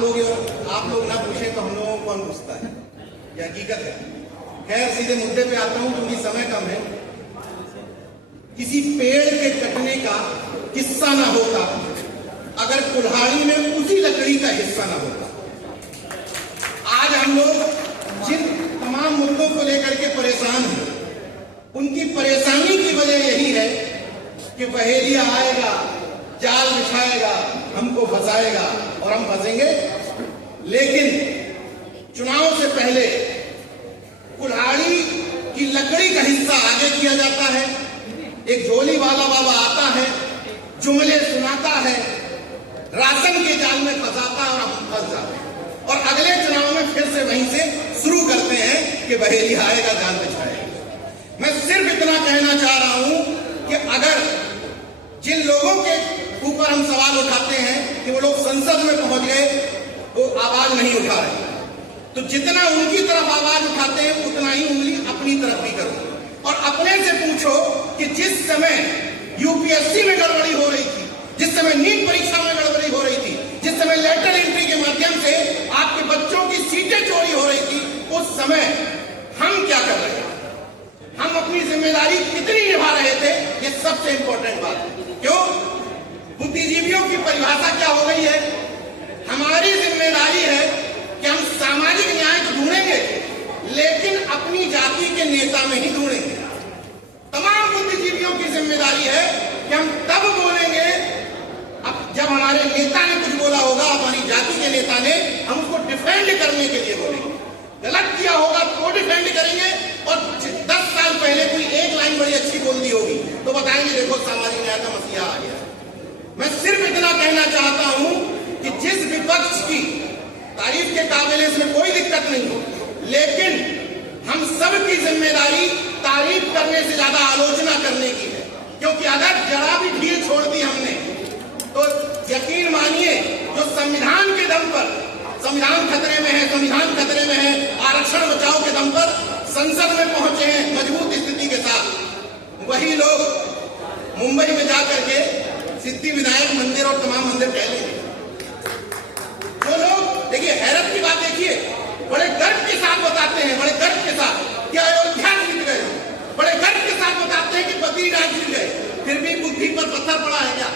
आप लोग ना पूछे तो हम लोगों को कौन पूछता है, ये हकीकत है। खैर सीधे मुद्दे पे आता हूं क्योंकि समय कम है। किसी पेड़ के कटने का किस्सा ना होता अगर कुल्हाड़ी में उसी लकड़ी का हिस्सा ना होता। आज हम लोग जिन तमाम मुद्दों को लेकर के परेशान हैं, उनकी परेशानी की वजह यही है कि बहेलिया आएगा, जाल बिछाएगा, हमको फंसाएगा और हम फंसेंगे। लेकिन चुनाव से पहले कुल्हाड़ी की लकड़ी का हिस्सा आगे किया जाता है। एक झोली वाला बाबा आता है, जुमले सुनाता है, राशन के जाल में फंसाता है और हम फंस जाते हैं। और अगले चुनाव में फिर से वहीं से शुरू करते हैं कि बहेली आएगा, जाल बिछाएगा। मैं सिर्फ इतना कहना चाह रहा हूं कि अगर जिन लोगों के ऊपर हम सवाल उठाते हैं कि वो लोग संसद में पहुंच गए, वो आवाज नहीं उठा रहे, तो जितना उनकी तरफ आवाज उठाते हैं उतना ही उंगली अपनी तरफ भी करो और अपने से पूछो कि जिस समय यूपीएससी में गड़बड़ी हो रही थी, जिस समय नीट परीक्षा में गड़बड़ी हो रही थी, जिस समय लेटर एंट्री के माध्यम से आपके बच्चों की सीटें चोरी हो रही थी, उस समय हम क्या कर रहे थे, हम अपनी जिम्मेदारी कितनी निभा रहे थे, ये सबसे इंपॉर्टेंट बात है। क्यों? बुद्धिजीवियों की परिभाषा क्या हो गई है? हमारी जिम्मेदारी है कि हम सामाजिक न्याय तो ढूंढेंगे, लेकिन अपनी जाति के नेता में ही ढूंढेंगे। तमाम बुद्धिजीवियों की जिम्मेदारी है कि हम तब बोलेंगे अब जब हमारे नेता ने कुछ बोला होगा, हमारी जाति के नेता ने, हम उसको डिफेंड करने के लिए बोलेंगे। गलत किया होगा तो डिफेंड करेंगे और 10 साल पहले कोई एक लाइन बड़ी अच्छी बोल दी होगी तो बताएंगे देखो सामाजिक न्याय का मसीहा आ गया। मैं सिर्फ इतना कहना चाहता हूं कि जिस विपक्ष की तारीफ के काबिल इसमें कोई दिक्कत नहीं हो, लेकिन हम सब की जिम्मेदारी तारीफ करने से ज्यादा आलोचना करने की है। क्योंकि अगर जरा भी ढील छोड़ दी हमने तो यकीन मानिए जो संविधान के दम पर, संविधान खतरे में है, संविधान खतरे में है, आरक्षण बचाओ के दम पर संसद में पहुंचे हैं मजबूत स्थिति के साथ, वही लोग मुंबई में जाकर के सिद्धि विनायक मंदिर और तमाम मंदिर टहलेंगे। जो लोग, देखिए हैरत की बात देखिए, बड़े गर्व के साथ बताते हैं, बड़े गर्व के साथ कि अयोध्या जीत गए, बड़े गर्व के साथ बताते हैं कि बद्रीनाथ जीत गए, फिर भी बुद्धि पर पत्थर पड़ा है क्या?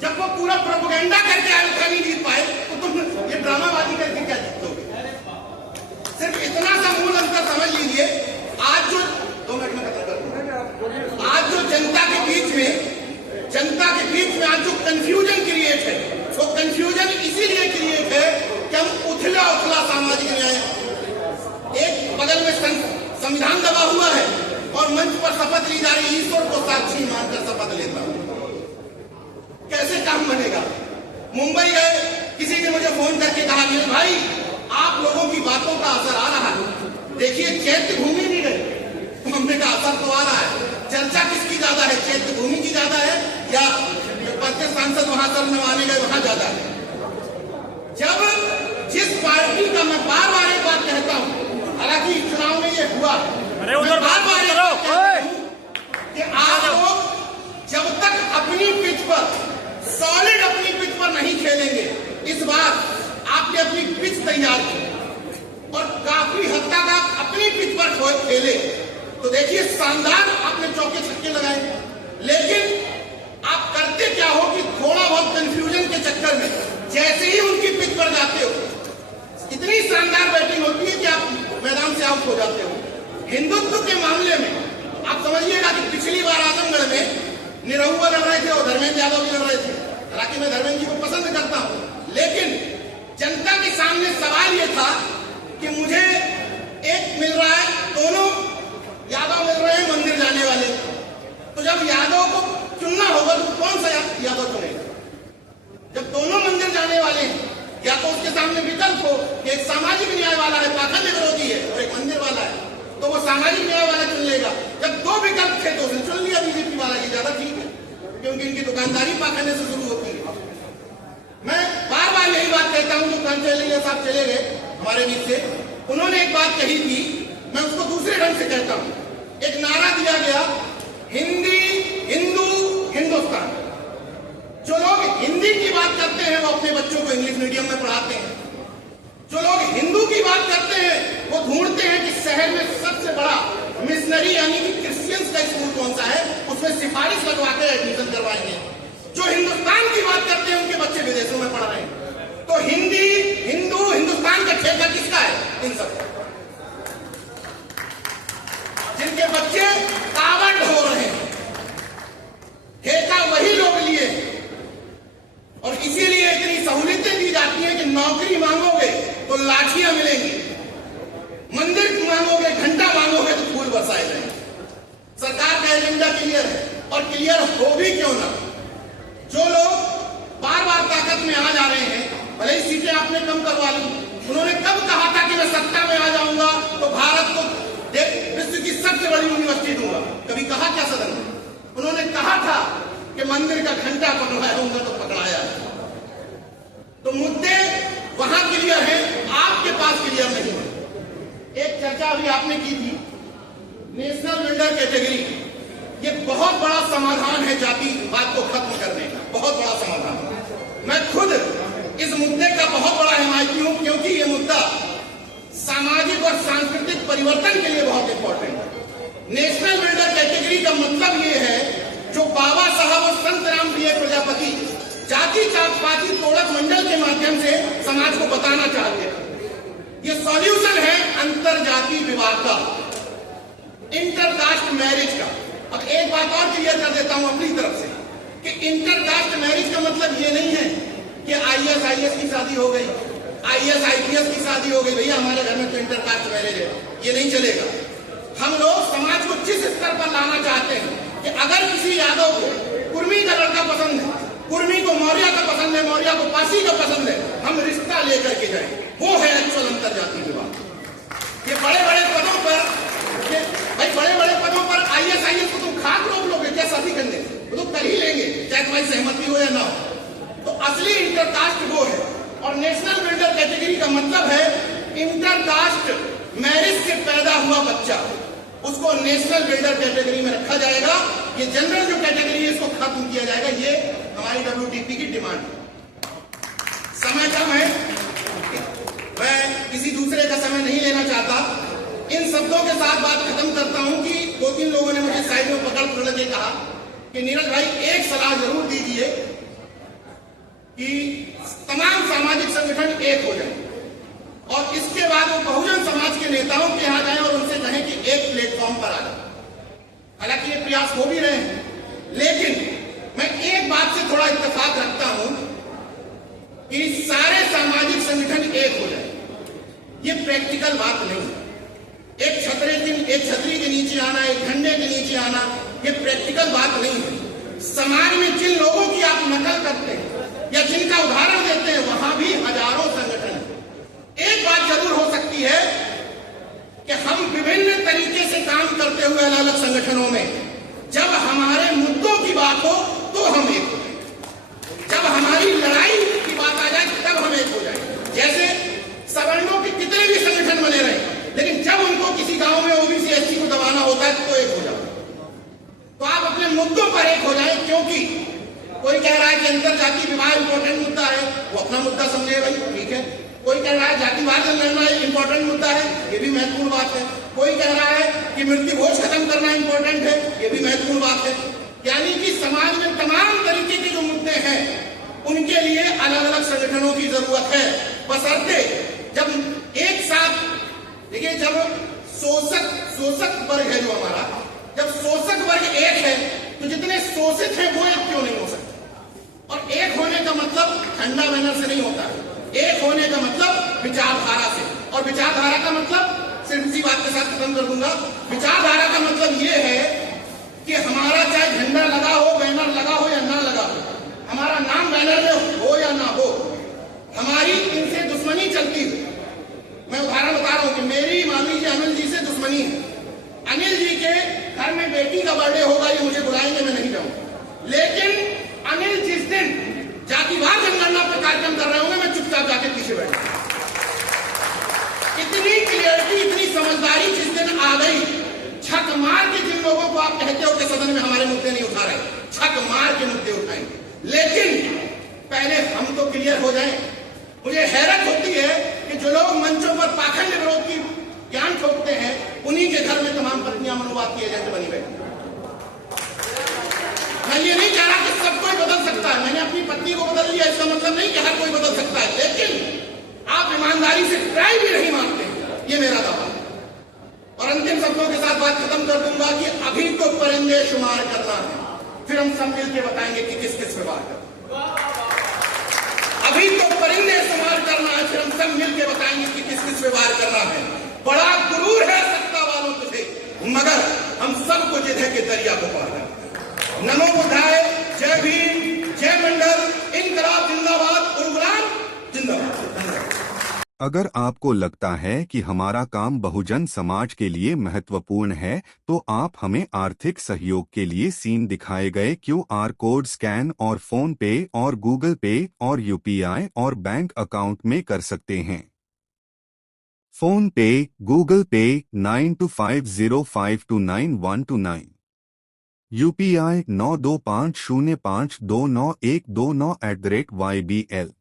जब वो पूरा प्रोपेगेंडा करके अयोध्या नहीं जीत पाए तो तुम ये ड्रामाबाजी करके क्या जीतोगे? सिर्फ इतना सा मूल अंतर समझ लीजिए। आज जो 2 मिनट में खत्म कर दूं, आज जो जनता के बीच में आज जो कंफ्यूजन क्रिएट है, वो कंफ्यूजन इसीलिए क्रिएट है कि हम उथला सामाजिक न्याय, एक बगल में संविधान दबा हुआ है और मंच पर शपथ ली जा रही, ईश्वर को साक्षी मानकर शपथ लेता हूं। कैसे काम बनेगा? मुंबई गए, किसी ने मुझे फोन करके कहा कि भाई आप लोगों की बातों का असर आ रहा है। देखिए चैत्य भूमि नहीं गए तो हमने कहा असर तो आ रहा है। चर्चा किसकी ज्यादा है, चैत्य भूमि की ज्यादा है या प्रत्येक सांसद वहां सर नवाने गए वहां ज्यादा है? जब जिस पार्टी का मैं बार बार एक बात कहता हूं, हालांकि चुनाव में ये हुआ, बार बार कि आप लोग जब तक अपनी पिच पर, सॉलिड अपनी पिच पर नहीं खेलेंगे, इस बार आपने अपनी पिच तैयार की और काफी हद तक आप अपनी पिच पर खेले तो देखिए शानदार आपने चौके छक्के लगाए। लेकिन आप करते क्या हो कि थोड़ा बहुत कंफ्यूजन के चक्कर में जैसे ही उनकी पिच पर जाते हो, इतनी शानदार बैटिंग होती है कि आप मैदान से आउट हो जाते हो। हिंदुत्व के मामले में आप समझिएगा कि पिछली बार आजमगढ़ में निरहुआ लड़ रहे थे और धर्मेंद्र यादव भी लड़ रहे थे। हालांकि मैं धर्मेंद्र जी को पसंद करता हूं, लेकिन जनता के सामने सवाल यह था कि मुझे एक मिल रहा है, दोनों यादव मिल रहे हैं मंदिर जाने वाले, तो जब यादव को चुनना होगा तो कौन सा यादव चुनेगा? जब दोनों मंदिर जाने वाले हैं, या तो उसके सामने विकल्प हो कि एक सामाजिक न्याय वाला है, पाखंड विरोधी है, और एक मंदिर वाला है, तो वो सामाजिक न्याय वाला चुन लेगा। जब 2 विकल्प थे तो उसने चुन लिया बीजेपी वाला, ये ज्यादा ठीक है क्योंकि इनकी दुकानदारी पाखंड से शुरू होती है। मैं बार बार यही बात कहता हूं, जो कांचेलिया साहब चले गए हमारे बीच से, उन्होंने एक बात कही थी, मैं उसको दूसरे ढंग से कहता हूं। एक नारा दिया गया, हिंदी, हिंदू, हिंदुस्तान। जो लोग हिंदी की बात करते हैं वो अपने बच्चों को इंग्लिश मीडियम में पढ़ाते हैं, एडमिशन करवाएंगे। जो हिंदुस्तान की बात करते हैं उनके बच्चे विदेशों में पढ़ रहे हैं। तो हिंदी, हिंदू, हिंदुस्तान का ठेका किसका है? इन सब जिनके बच्चे कावड़ हो रहे हैं, ठेका वही लोग लिए। और इसीलिए इतनी सहूलियतें दी जाती हैं कि नौकरी मांगोगे तो लाठियां मिलेंगी, मंदिर मांगोगे, घंटा मांगोगे तो फूल बरसाए जाएंगे। सरकार का एजेंडा क्लियर है, और क्लियर हो भी क्यों ना। जो लोग बार बार ताकत में आ जा रहे हैं, भले ही सीटें आपने कम करवा ली, उन्होंने कब कहा था कि मैं सत्ता में आ जाऊंगा तो भारत को विश्व की सबसे बड़ी यूनिवर्सिटी दूंगा? कभी कहा क्या सदन में? उन्होंने कहा था कि मंदिर का घंटा पकड़ाया होगा तो पकड़ाया। तो मुद्दे वहां क्लियर है, आपके पास क्लियर नहीं है। एक चर्चा अभी आपने की थी नेशनल बिल्डर कैटेगरी, ये बहुत बड़ा समाधान है जातिवाद को खत्म करने का, बहुत बड़ा समाधान। मैं खुद इस मुद्दे का बहुत बड़ा हिमायती हूं, क्योंकि ये मुद्दा सामाजिक और सांस्कृतिक परिवर्तन के लिए बहुत इंपॉर्टेंट है। नेशनल बिल्डर कैटेगरी का मतलब ये है, जो बाबा साहब और संत राम प्रिय प्रजापति जाति पाति तोड़क मंडल के माध्यम से समाज को बताना चाहते हैं। ये सॉल्यूशन है अंतर जाति विवाह का, इंटरकास्ट मैरिज का। अब एक बात और क्लियर कर देता हूं अपनी तरफ से कि इंटरकास्ट मैरिज का मतलब ये नहीं है कि IAS की शादी हो गई, IAS IPS की शादी हो गई, भैया हमारे घर में तो इंटरकास्ट मैरिज है, ये नहीं चलेगा। हम लोग समाज को जिस स्तर पर लाना चाहते हैं कि अगर किसी यादव को कुर्मी का लड़का पसंद है, कुर्मी को मौर्य का पसंद है, मौर्य को पासी का पसंद है, हम रिश्ता लेकर के जाए, वो है एक्चुअल अंतरजातीय विवाह। ये बड़े बड़े पदों पर, भाई बड़े बड़े पदों पर IAS को तुम खाक रोक लोगे क्या शादी करने? वो तो कर ही लेंगे, चाहे तुम्हारी सहमति हो या ना हो। तो असली इंटरकास्ट वो है। और नेशनल बिल्डर कैटेगरी का मतलब है इंटरकास्ट मैरिज से पैदा हुआ बच्चा, उसको नेशनल बिल्डर कैटेगरी में रखा जाएगा। ये जनरल जो कैटेगरी है इसको खत्म किया जाएगा। ये हमारी WTP की डिमांड है। समय कम है, मैं किसी दूसरे का समय नहीं लेना चाहता। इन शब्दों के साथ बात खत्म करता हूं कि 2-3 लोगों ने मुझे साइड में पकड़ के कहा कि नीरज भाई एक सलाह जरूर दीजिए कि तमाम सामाजिक संगठन एक हो जाए, और इसके बाद वो बहुजन समाज के नेताओं के यहाँ जाएं और उनसे कहें कि एक प्लेटफॉर्म पर आ जाए। हालांकि ये प्रयास हो भी रहे हैं, लेकिन मैं एक बात से थोड़ा इत्तेफाक रखता हूं कि सारे सामाजिक संगठन एक हो जाए। ये प्रैक्टिकल बात नहीं है। एक छतरी के नीचे आना, एक झंडे के नीचे आना, ये प्रैक्टिकल बात नहीं है। समाज में जिन लोगों की आप नकल करते हैं या जिनका उदाहरण देते हैं, वहां भी हजारों संगठन हैं। एक बात जरूर हो सकती है कि हम विभिन्न तरीके से काम करते हुए अलग अलग संगठनों में, जब हमारे मुद्दों की बात हो तो हम एक हो जाए, जब हमारी लड़ाई की बात आ जाए तब हम एक हो जाए। जैसे सवर्णों के कितने भी संगठन बने रहे, लेकिन जब उनको किसी गांव में OBC SC को दबाना होता है तो एक हो जाओ। तो आप अपने मुद्दों पर एक हो जाए, क्योंकि कोई कह रहा है कि अंतरजातीय विवाह इंपॉर्टेंट मुद्दा है, वो अपना मुद्दा समझे भाई, ठीक है। कोई कह रहा है जातिवाद लड़ना इंपॉर्टेंट मुद्दा है, ये भी महत्वपूर्ण बात है। कोई कह रहा है कि मृत्यु भोज खत्म करना इंपॉर्टेंट है, ये भी महत्वपूर्ण बात है। यानी कि समाज में तमाम तरीके के जो मुद्दे हैं उनके लिए अलग अलग संगठनों की जरूरत है, बशर्ते जब एक साथ। देखिए, जब शोषक वर्ग है जो हमारा, जब शोषक वर्ग एक है तो जितने शोषित हैं वो एक क्यों नहीं हो सकते? और एक होने का मतलब झंडा बैनर से नहीं होता है, एक होने का मतलब विचारधारा से। और विचारधारा का मतलब, सिर्फ इसी बात के साथ खत्म कर दूंगा, विचारधारा का मतलब ये है कि हमारा चाहे झंडा लगा हो, बैनर लगा हो या ना लगा हो, हमारा नाम बैनर में हो या ना हो, हमारी इनसे दुश्मनी चलती है। मैं उदाहरण बता रहा हूं कि मेरी मान लीजिए अनिल जी से दुश्मनी है। अनिल जी के घर में बेटी का बर्थडे होगा, ये मुझे बुलाएंगे, मैं नहीं जाऊंगा। लेकिन अनिल जिस दिन जातिवाद जनगणना पर कार्यक्रम कर रहे होंगे, मैं चुपचाप जाके पीछे बैठूंगा। इतनी क्लियरिटी, इतनी समझदारी जिस दिन आ गई, छक मार के जिन लोगों को आप कहते हो कि सदन में हमारे मुद्दे नहीं उठा रहे, छक मार के मुद्दे उठाएंगे। लेकिन पहले हम तो क्लियर हो जाएं। मुझे हैरत होती है कि जो लोग मंचों पर पाखंड विरोध की ज्ञान ठोकते हैं, उन्हीं के घर में तमाम पत्नियां मनुवाद की एजेंट बनी बैठी। मैं ये नहीं है। मैंने अपनी पत्नी को बदल लिया, इसका मतलब नहीं कि हर कोई बदल सकता है, लेकिन आप ईमानदारी से ट्राई भी नहीं मानते, ये मेरा दावा है। और अंतिम शब्दों के साथ बात खत्म कर दूंगा कि अभी तो परिंदे शुमार करना है, फिर हम सब मिलकर बताएंगे कि किस किस व्यवहार करना। अभी तो परिंदे शुमार करना है, फिर हम सब मिलकर बताएंगे कि किस किस व्यवहार करना है। बड़ा गुरूर है सत्ता वालों तुझे, मगर हम सबको जिधे के दरिया को पार करना। नमो बुद्धाय, जय भीम, जय मंडल, इनकलाब जिंदाबाद और गुलाम जिंदाबाद। अगर आपको लगता है कि हमारा काम बहुजन समाज के लिए महत्वपूर्ण है, तो आप हमें आर्थिक सहयोग के लिए सीन दिखाए गए QR कोड स्कैन और फोन पे और गूगल पे और UPI और बैंक अकाउंट में कर सकते हैं। फोन पे, गूगल पे 9250529129, UPI 9250529129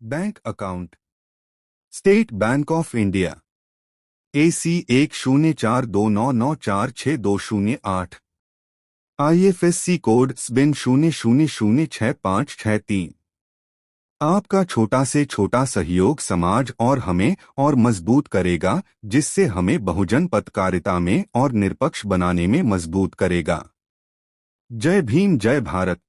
bank account state bank of India AC 104299462008, IFSC code SBIN 00066563। आपका छोटा से छोटा सहयोग समाज और हमें और मजबूत करेगा, जिससे हमें बहुजन पत्रकारिता में और निष्पक्ष बनाने में मजबूत करेगा। जय भीम, जय भारत।